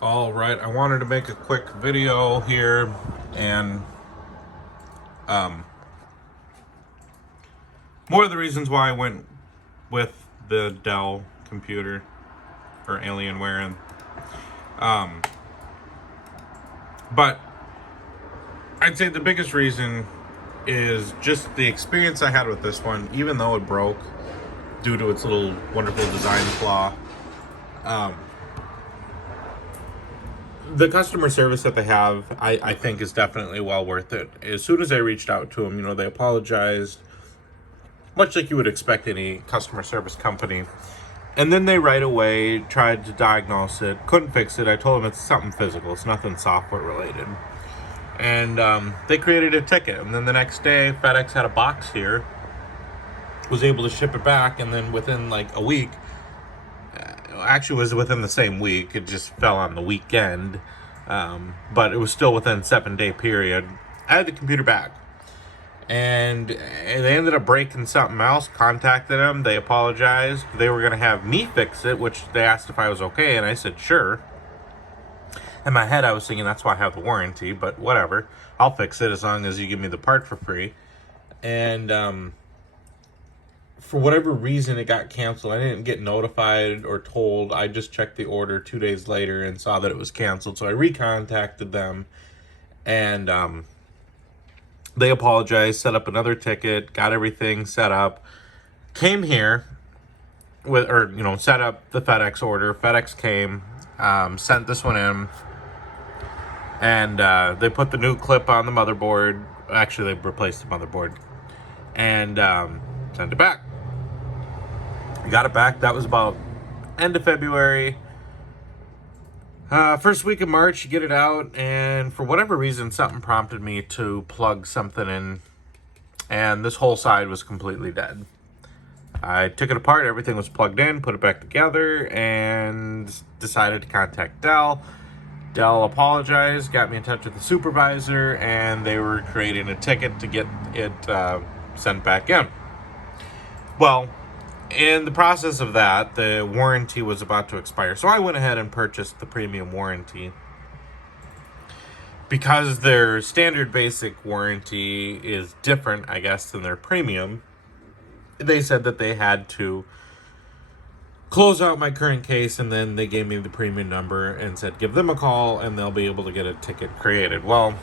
All right, I wanted to make a quick video here, and um, more of the reasons why I went with the Dell computer or Alienware, and um, but I'd say the biggest reason is just the experience I had with this one. Even though it broke due to its little wonderful design flaw, um, the customer service that they have, I think, is definitely well worth it. As soon as I reached out to them, they apologized, much like you would expect any customer service company. And then they right away tried to diagnose it, couldn't fix it. I told them it's something physical, it's nothing software related. And they created a ticket. And then the next day, FedEx had a box here, was able to ship it back. And then within like a week, actually it was within the same week, it just fell on the weekend. But it was still within 7-day period. I had the computer back. And they ended up breaking something else, contacted them, they apologized. They were going to have me fix it, which they asked if I was okay, and I said sure. In my head I was thinking that's why I have the warranty, but whatever, I'll fix it as long as you give me the part for free. And for whatever reason it got canceled. I didn't get notified or told. I just checked the order 2 days later and saw that it was canceled, so I recontacted them, and they apologized, set up another ticket, got everything set up, came here with, set up the FedEx order. FedEx came, sent this one in, and they put the new clip on the motherboard. Actually, they replaced the motherboard, and sent it back. Got it back. That was about end of February. First week of March, you get it out, and for whatever reason, something prompted me to plug something in, and this whole side was completely dead. I took it apart, everything was plugged in, put it back together, and decided to contact Dell. Dell apologized, got me in touch with the supervisor, and they were creating a ticket to get it sent back in. Well, in the process of that, the warranty was about to expire. So I went ahead and purchased the premium warranty. Because their standard basic warranty is different, I guess, than their premium, they said that they had to close out my current case, and then they gave me the premium number and said give them a call and they'll be able to get a ticket created. Well,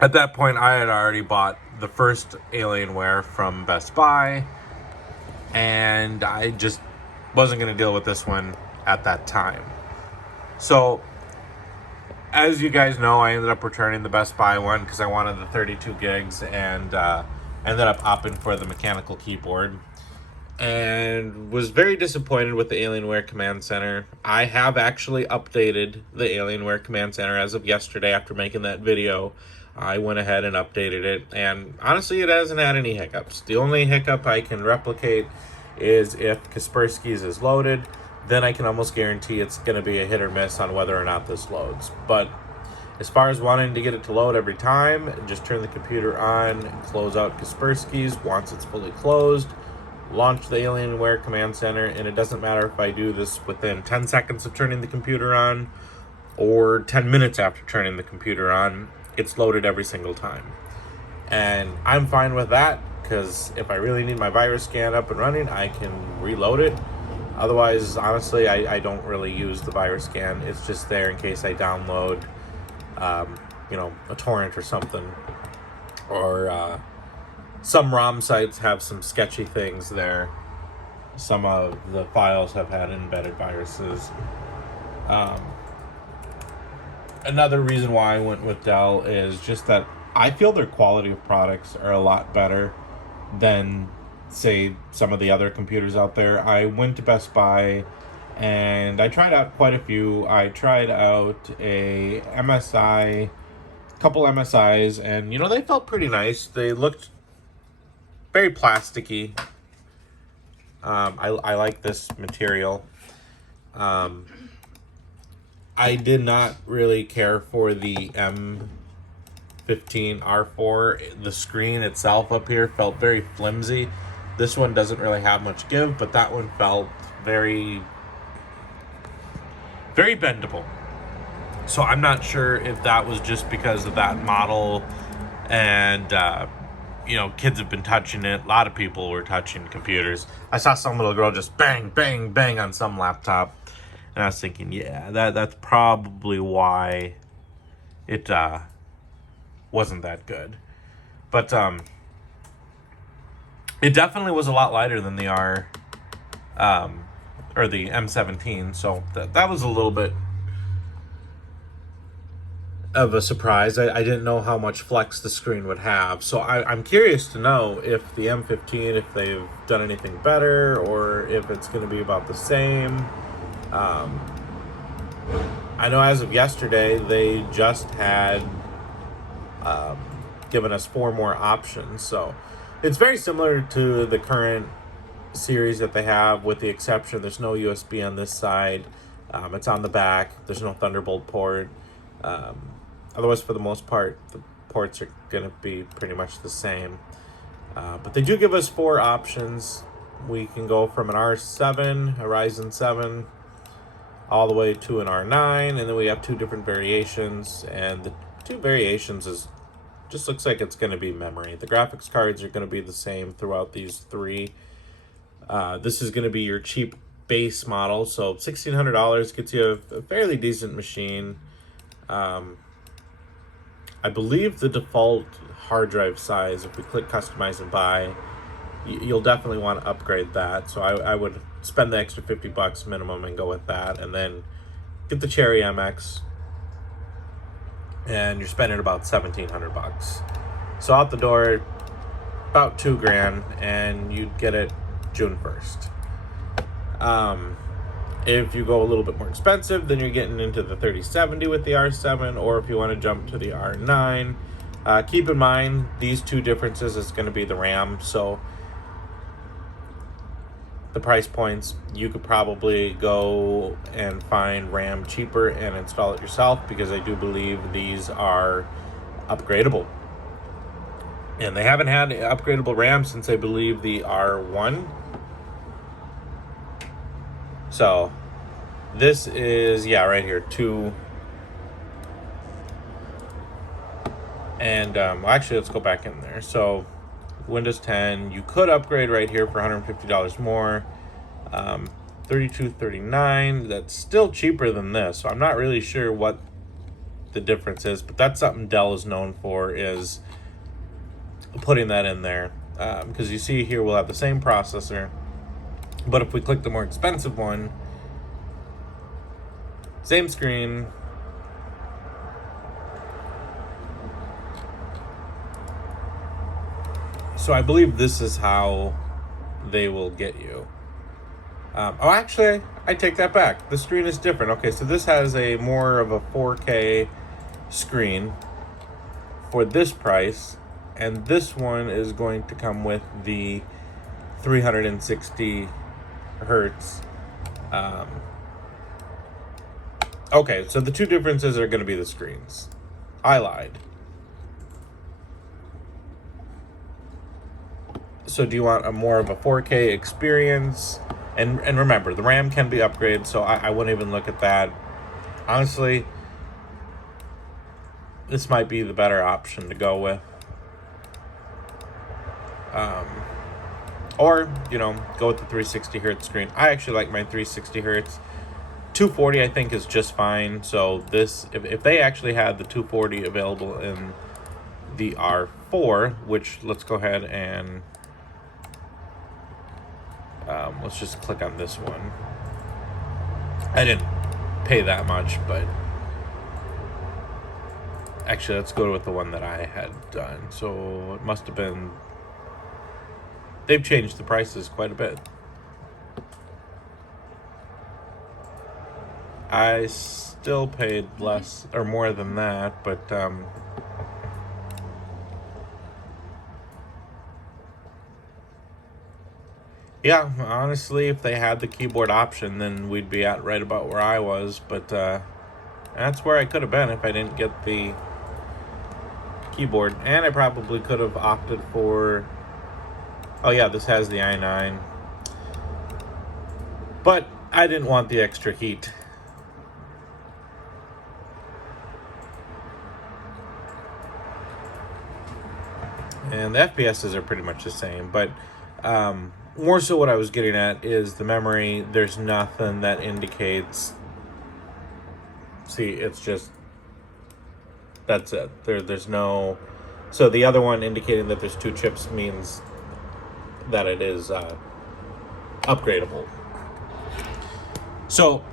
at that point, I had already bought the first Alienware from Best Buy, and I just wasn't going to deal with this one at that time. So, as you guys know, I ended up returning the Best Buy one because I wanted the 32 gigs, and ended up opting for the mechanical keyboard, and was very disappointed with the Alienware Command Center. I have actually updated the Alienware Command Center as of yesterday. After making that video, I went ahead and updated it, and honestly, it hasn't had any hiccups. The only hiccup I can replicate is if Kaspersky's is loaded. Then I can almost guarantee it's going to be a hit or miss on whether or not this loads. But as far as wanting to get it to load every time, just turn the computer on, close out Kaspersky's. Once it's fully closed, launch the Alienware Command Center, and it doesn't matter if I do this within 10 seconds of turning the computer on or 10 minutes after turning the computer on. It's loaded every single time. And I'm fine with that, because if I really need my virus scan up and running, I can reload it. Otherwise, honestly, I don't really use the virus scan. It's just there in case I download, a torrent or something. Or some ROM sites have some sketchy things there. Some of the files have had embedded viruses. Another reason why I went with Dell is just that I feel their quality of products are a lot better than, say, some of the other computers out there. I went to Best Buy and I tried out quite a few. I tried out a MSI, couple MSIs, and they felt pretty nice. They looked very plasticky. I like this material. I did not really care for the M15R4. The screen itself up here felt very flimsy. This one doesn't really have much give, but that one felt very very bendable. So I'm not sure if that was just because of that model, and kids have been touching it. A lot of people were touching computers. I saw some little girl just bang, bang, bang on some laptop, and I was thinking, yeah, that's probably why it wasn't that good. But it definitely was a lot lighter than the or the M17. So that was a little bit of a surprise. I didn't know how much flex the screen would have. So I'm curious to know if the M15, if they've done anything better, or if it's going to be about the same. I know as of yesterday, they just had given us 4 more options. So it's very similar to the current series that they have, with the exception there's no USB on this side. It's on the back. There's no Thunderbolt port. Otherwise, for the most part, the ports are going to be pretty much the same. But they do give us 4 options. We can go from an R7, a Ryzen 7, all the way to an R9, and then we have 2 different variations. And the 2 variations just looks like it's going to be memory. The graphics cards are going to be the same throughout these 3. This is going to be your cheap base model, so $1,600 gets you a fairly decent machine. I believe the default hard drive size, if we click customize and buy, you'll definitely want to upgrade that. So I would spend the extra $50 minimum and go with that, and then get the Cherry MX, and you're spending about $1,700. So out the door, about $2,000, and you'd get it June 1st. If you go a little bit more expensive, then you're getting into the 3070 with the R7, or if you want to jump to the R9. Keep in mind, these 2 differences is going to be the RAM, so the price points, you could probably go and find RAM cheaper and install it yourself, because I do believe these are upgradable. And they haven't had upgradable RAM since, I believe, the R1. So this is, right here, 2. And actually, let's go back in there. So Windows 10, you could upgrade right here for $150 more. 3239, that's still cheaper than this. So I'm not really sure what the difference is, but that's something Dell is known for, is putting that in there. Because you see here, we'll have the same processor, but if we click the more expensive one, same screen, so I believe this is how they will get you. Actually, I take that back. The screen is different. Okay, so this has a more of a 4K screen for this price, and this one is going to come with the 360 hertz. Okay, so the 2 differences are going to be the screens. I lied. So do you want a more of a 4K experience? And remember, the RAM can be upgraded, so I wouldn't even look at that. Honestly, this might be the better option to go with. Or, go with the 360 hertz screen. I actually like my 360 hertz. 240 I think is just fine. So this, if they actually had the 240 available in the R4, which let's go ahead and let's just click on this one. I didn't pay that much, but actually let's go with the one that I had done. So it must have been, they've changed the prices quite a bit. I still paid less or more than that, but yeah, honestly, if they had the keyboard option, then we'd be at right about where I was. But that's where I could have been if I didn't get the keyboard. And I probably could have opted for, oh yeah, this has the i9. But I didn't want the extra heat. and the FPSs are pretty much the same, but more so what I was getting at is the memory. There's nothing that indicates. See, it's just, that's it. There's no. So the other one indicating that there's 2 chips means that it is upgradable. So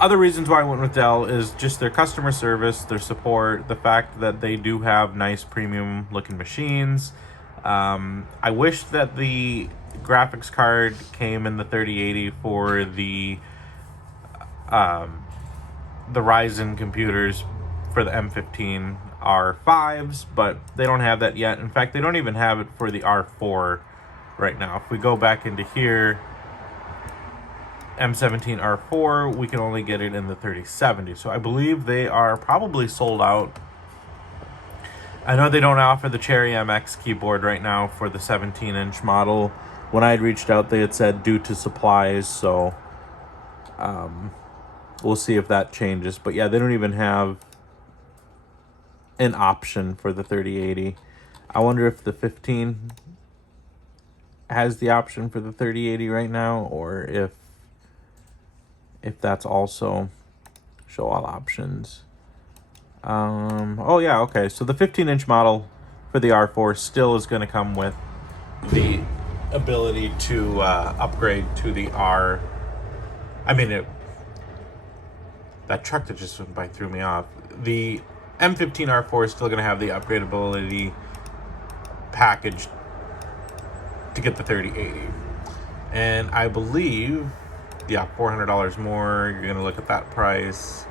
other reasons why I went with Dell is just their customer service, their support, the fact that they do have nice premium looking machines. I wish that the graphics card came in the 3080 for the Ryzen computers for the M15 R5s, but they don't have that yet. In fact, they don't even have it for the R4 right now. If we go back into here, M17 R4, we can only get it in the 3070. So I believe they are probably sold out. I know they don't offer the Cherry MX keyboard right now for the 17-inch model. When I had reached out, they had said due to supplies, so we'll see if that changes. But yeah, they don't even have an option for the 3080. I wonder if the 15 has the option for the 3080 right now, or if that's also show all options. Oh yeah, okay. So the 15-inch model for the R4 still is going to come with the ability to upgrade to the R. I mean, that truck that just went by threw me off. The M15 R4 is still going to have the upgradability package to get the 3080. And I believe, yeah, $400 more. You're going to look at that price.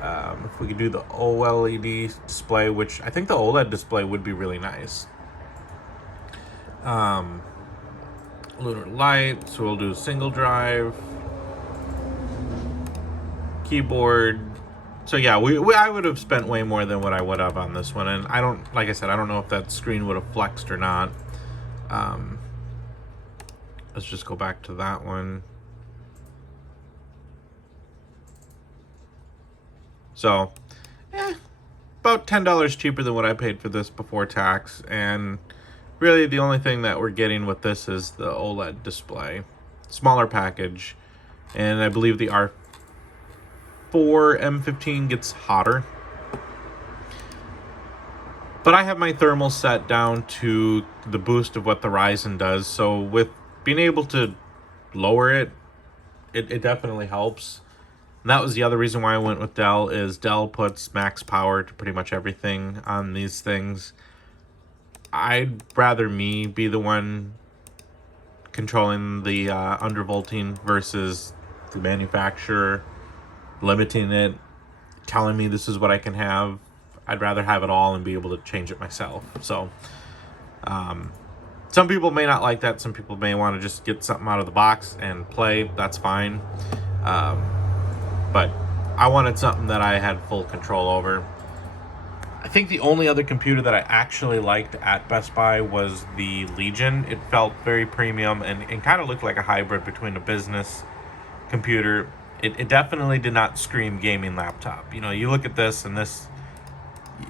If we could do the OLED display, which I think the OLED display would be really nice. Lunar light, so we'll do single drive. Keyboard. So yeah, I would have spent way more than what I would have on this one, and I don't, like I said, I don't know if that screen would have flexed or not. Let's just go back to that one. So, about $10 cheaper than what I paid for this before tax, and really the only thing that we're getting with this is the OLED display. Smaller package, and I believe the R4 M15 gets hotter. But I have my thermal set down to the boost of what the Ryzen does, so with being able to lower it, it definitely helps. And that was the other reason why I went with Dell, is Dell puts max power to pretty much everything on these things. I'd rather me be the one controlling the undervolting versus the manufacturer limiting it, telling me this is what I can have. I'd rather have it all and be able to change it myself. So some people may not like that. Some people may want to just get something out of the box and play. That's fine. But I wanted something that I had full control over. I think the only other computer that I actually liked at Best Buy was the Legion. It felt very premium and kind of looked like a hybrid between a business computer. It definitely did not scream gaming laptop. You know, you look at this and this,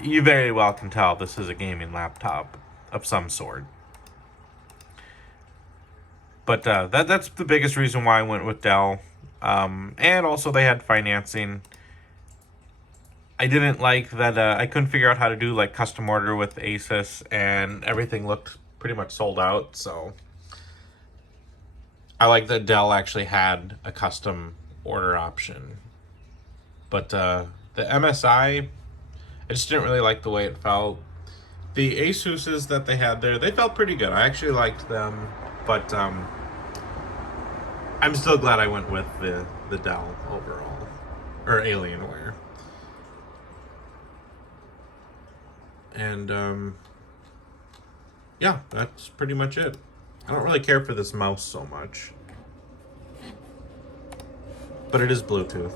you very well can tell this is a gaming laptop of some sort. But that's the biggest reason why I went with Dell. And also they had financing. I didn't like that I couldn't figure out how to do like custom order with Asus, and everything looked pretty much sold out. So I like that Dell actually had a custom order option. But the MSI, I just didn't really like the way it felt. The Asuses that they had there, they felt pretty good. I actually liked them, but I'm still glad I went with the Dell overall, or Alienware. And yeah, that's pretty much it. I don't really care for this mouse so much, but it is Bluetooth.